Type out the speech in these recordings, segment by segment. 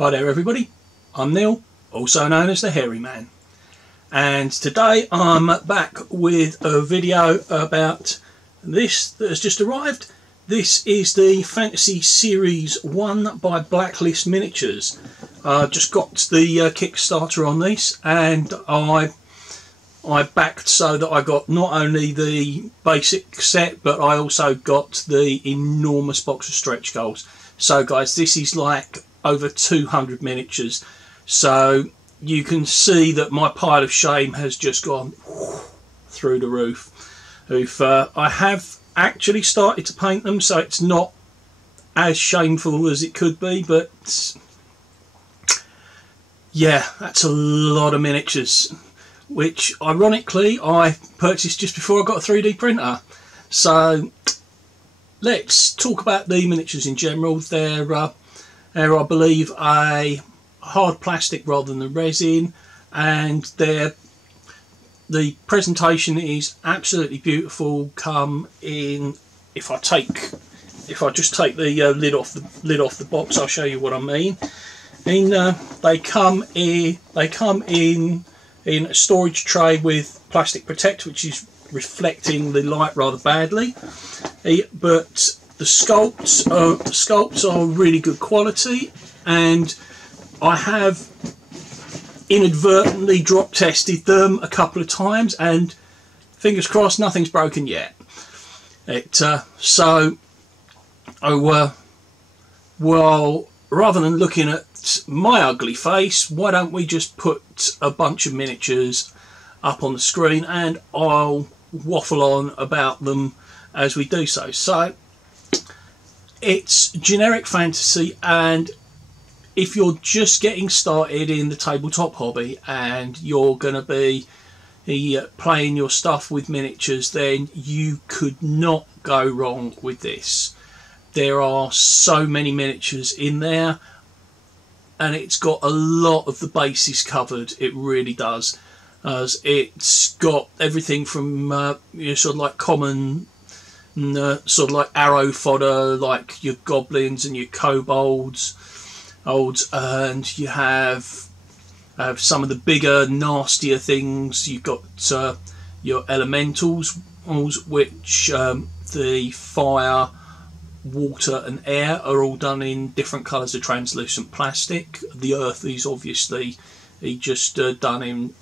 Hi there everybody, I'm Neil, also known as the Hairy Man, and today I'm back with a video about this that has just arrived. This is the Fantasy Series 1 by Blacklist Miniatures. I just got the Kickstarter on this, and I backed so that I got not only the basic set, but I also got the enormous box of stretch goals. So guys, this is like over 200 miniatures, so you can see that my pile of shame has just gone through the roof. I have actually started to paint them, so it's not as shameful as it could be, but yeah, that's a lot of miniatures, which ironically I purchased just before I got a 3D printer. So let's talk about the miniatures in general. They're I believe a hard plastic rather than resin, and the presentation is absolutely beautiful. Come in, if I just take the lid off the box, I'll show you what I mean. They come in a storage tray with plastic protect, which is reflecting the light rather badly, but the sculpts are really good quality, and I have inadvertently drop tested them a couple of times, and fingers crossed nothing's broken yet. Well, rather than looking at my ugly face, why don't we just put a bunch of miniatures up on the screen and I'll waffle on about them as we do so. So it's generic fantasy, and if you're just getting started in the tabletop hobby and you're going to be playing your stuff with miniatures, then you could not go wrong with this. There are so many miniatures in there, and it's got a lot of the bases covered. It really does. It's got everything from sort of like common, sort of like arrow fodder, like your goblins and your kobolds, and you have some of the bigger, nastier things. You've got your elementals, which the fire, water and air are all done in different colours of translucent plastic. The earth is obviously just done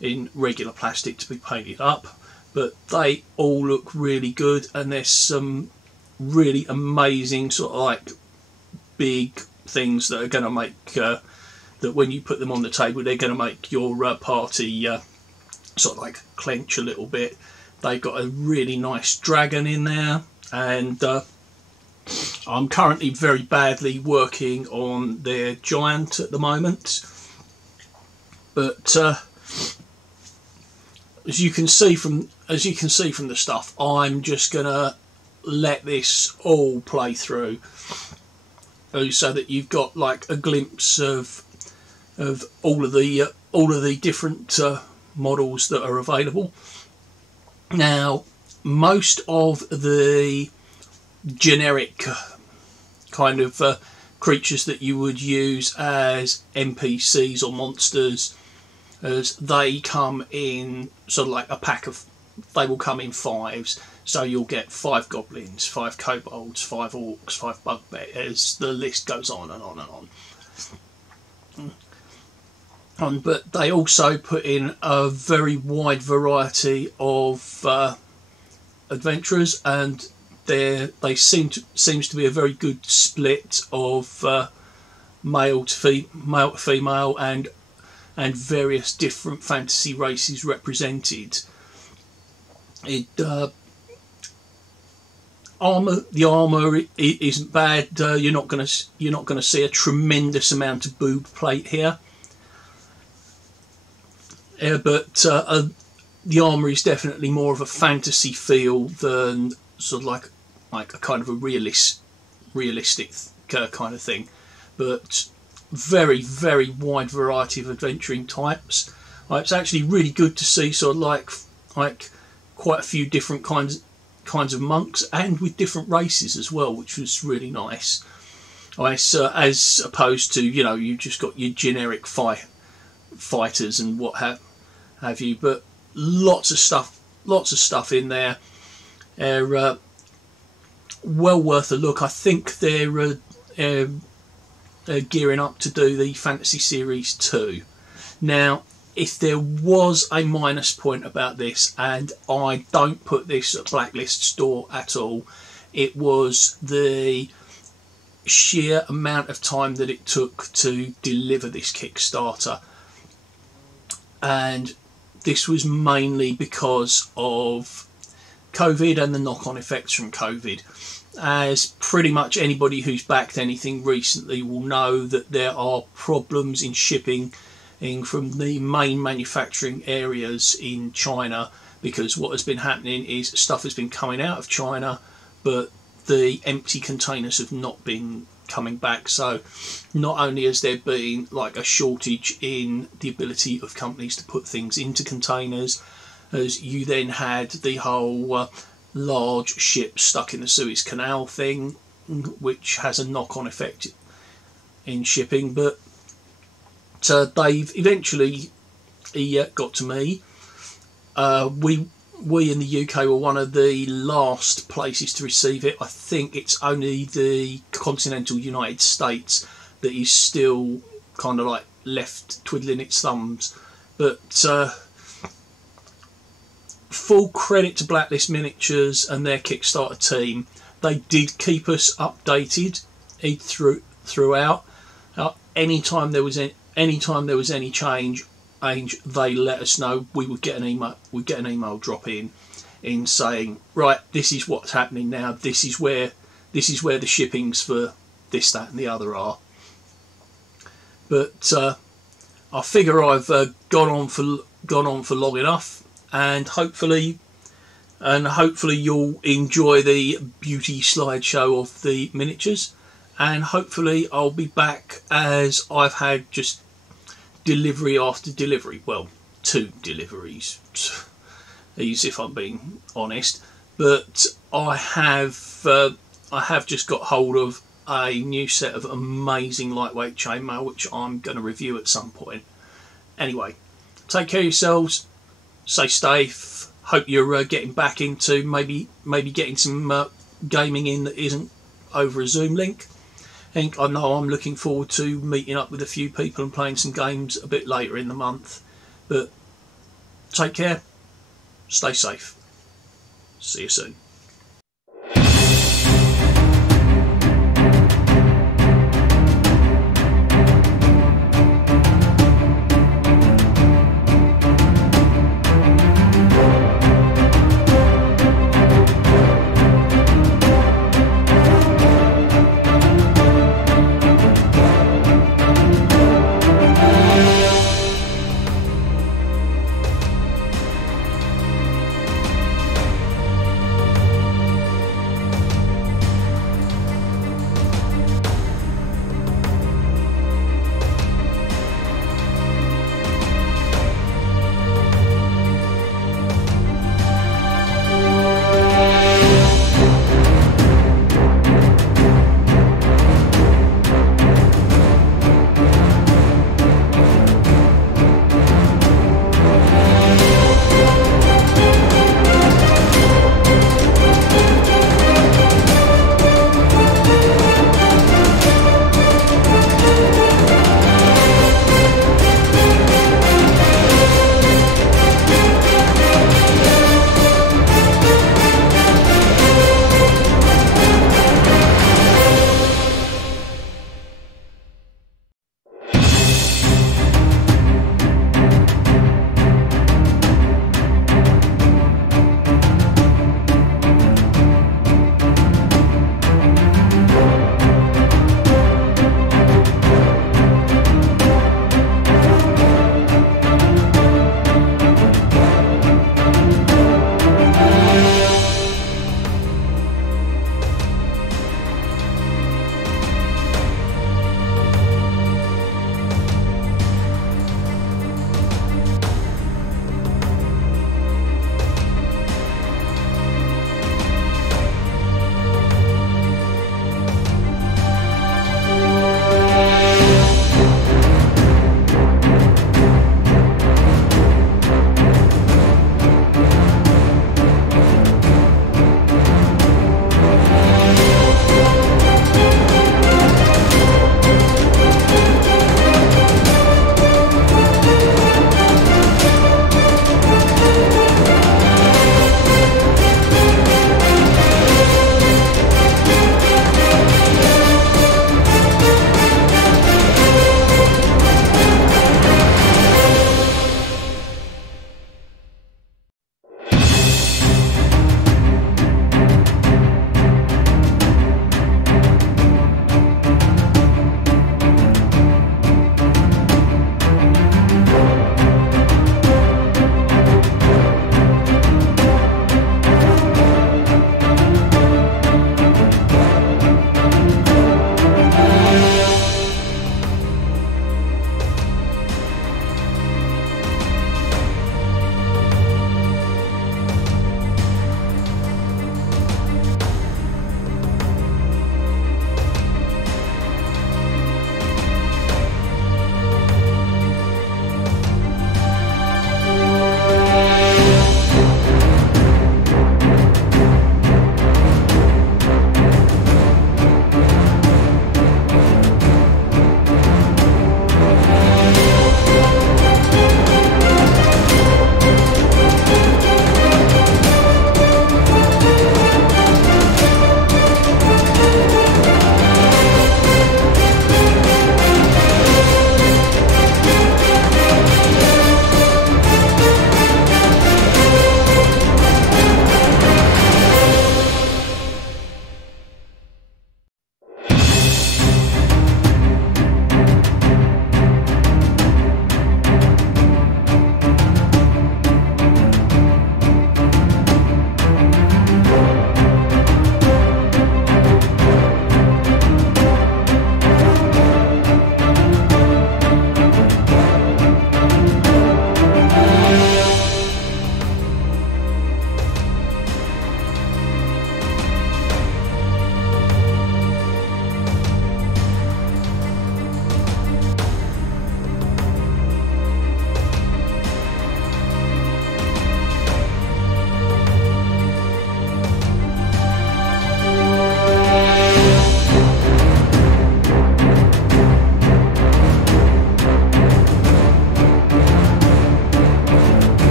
in regular plastic to be painted up, but they all look really good, and there's some really amazing sort of like big things that are going to make that when you put them on the table, they're going to make your party sort of like clench a little bit. They've got a really nice dragon in there, and I'm currently very badly working on their giant at the moment, but as you can see from the stuff, I'm just gonna let this all play through, so that you've got like a glimpse of all of the different models that are available. Now, most of the generic kind of creatures that you would use as NPCs or monsters, as they come in sort of like a pack of, they will come in 5s. So you'll get 5 goblins, 5 kobolds, 5 orcs, 5 bugbears. The list goes on and on and on. But they also put in a very wide variety of adventurers, and they seems to be a very good split of male to female and various different fantasy races represented. The armor isn't bad. You're not going to see a tremendous amount of boob plate here, but the armor is definitely more of a fantasy feel than sort of like a kind of a realistic kind of thing. But very, very wide variety of adventuring types. It's actually really good to see sort of like quite a few different kinds of monks, and with different races as well, which was really nice. as opposed to, you know, you just got your generic fighters and what have you. But lots of stuff in there. They're well worth a look. I think they're gearing up to do the Fantasy Series 2. Now, if there was a minus point about this, and I don't put this at Blacklist store at all, it was the sheer amount of time that it took to deliver this Kickstarter. And this was mainly because of COVID and the knock-on effects from COVID. As pretty much anybody who's backed anything recently will know, that there are problems in shipping from the main manufacturing areas in China, because what has been happening is stuff has been coming out of China, but the empty containers have not been coming back. So not only has there been like a shortage in the ability of companies to put things into containers, as you then had the whole large ships stuck in the Suez Canal thing, which has a knock-on effect in shipping. But they've eventually got to me. We in the UK were one of the last places to receive it. I think it's only the continental United States that is still kind of like left twiddling its thumbs. But full credit to Blacklist Miniatures and their Kickstarter team. They did keep us updated throughout. Anytime there was any change, they let us know. We would get an email drop in saying, right, this is what's happening now. This is where the shippings for this, that, and the other are. But I figure I've gone on for long enough. And hopefully you'll enjoy the beauty slideshow of the miniatures, and hopefully I'll be back, as I've had just delivery after delivery. Well, 2 deliveries, as if I'm being honest. But I have just got hold of a new set of amazing lightweight chainmail, which I'm going to review at some point. Anyway, take care of yourselves. Stay safe. Hope you're getting back into maybe getting some gaming in that isn't over a Zoom link. I know I'm looking forward to meeting up with a few people and playing some games a bit later in the month. But take care. Stay safe. See you soon.